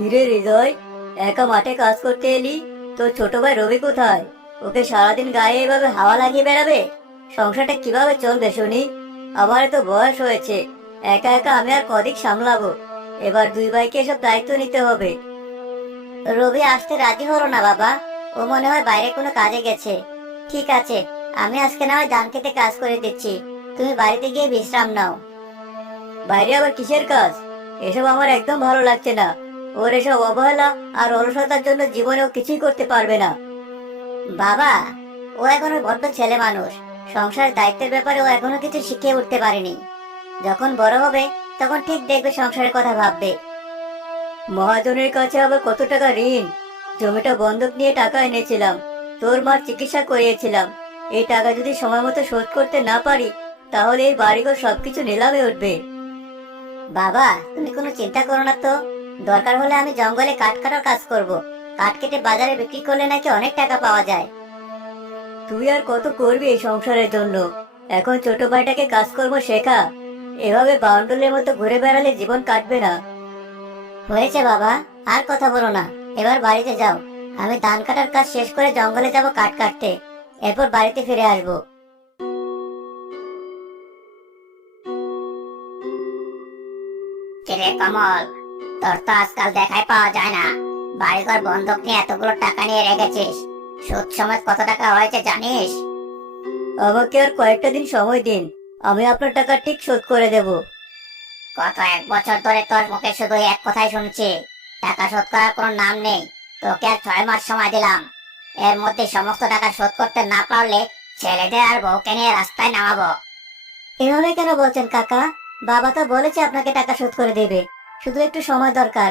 কিরে হৃদয়, একা মাঠে কাজ করতে এলি? তোর ছোট ভাই রবি কোথায়? ওকে সারাদিন গায়ে এভাবে হাওয়া লাগিয়ে বেড়াবে? সংসারটা কিভাবে চলবে শুনি? আমার তো বয়স হয়েছে, একা একা আমি আর কদিক সামলাবো। এবার দুই ভাইকে এসব দায়িত্ব নিতে হবে। রবি আসতে রাজি হলো না বাবা, ও মনে হয় বাইরে কোনো কাজে গেছে। ঠিক আছে, আমি আজকে না হয় ধান খেতে কাজ করে দিচ্ছি, তুমি বাড়িতে গিয়ে বিশ্রাম নাও। বাইরে আবার কিসের কাজ? এসব আমার একদম ভালো লাগছে না। ওর এসব অবহেলা আর অলসতার জন্য জীবনেও কিছুই করতে পারবে না। বাবা, ও এখনো বড্ড ছেলে মানুষ, সংসারের দায়িত্বের ব্যাপারে ও এখনো কিছু শিখে উঠতে পারেনি। যখন বড় হবে তখন ঠিক দেখবে, সংসারের কথা ভাববে। মহাজনের কাছে আবার কত টাকা ঋণ! জমিটা বন্ধক নিয়ে টাকা এনেছিলাম, তোর মার চিকিৎসা করিয়েছিলাম। এই টাকা যদি সময় মতো শোধ করতে না পারি, তাহলে এই বাড়িঘর সবকিছু নিলামে উঠবে। বাবা, তুমি কোনো চিন্তা করো না তো। দরকার হলে আমি জঙ্গলে কাঠ কাটার কাজ করব। কাঠ কেটে বাজারে বিক্রি করলে নাকি অনেক টাকা পাওয়া যায়। তুই আর কত করবি এই সংসারের জন্য? এখন ছোট ভাইটাকে কাজকর্ম শেখা। এভাবে বাউন্ডুলের মতো ঘুরে বেড়ালে জীবন কাটবে না। হয়েছে বাবা, আর কথা বলো না। এবার বাড়িতে যাও। আমি ধান কাটার কাজ শেষ করে জঙ্গলে যাব কাঠ কাটতে, এরপর বাড়িতে ফিরে আসবো। কিরে কমল, তোর তো আজকাল দেখাই পাওয়া যায় না। বাড়িঘর বন্ধক নিয়ে এতগুলো টাকা নিয়ে রেখেছিস, সুদ সমেত কত টাকা হয়েছে জানিস? আমাকে আর কয়েকটা দিন সময় দিন, আমি আপনার টাকা ঠিক শোধ করে দেব। গত 1 বছর ধরে তোর মুখে শুধু এক কথাই শুনছি, টাকা শোধ করার কোনো নাম নেই। তোকে আর 6 মাস সময় দিলাম, এর মধ্যে সমস্ত টাকা শোধ করতে না পারলে ছেলেদের আর বউকে নিয়ে রাস্তায় নামাবো। এভাবে কেন বলছেন কাকা? বাবা তো বলেছে আপনাকে টাকা শোধ করে দেবে, শুধু একটু সময় দরকার।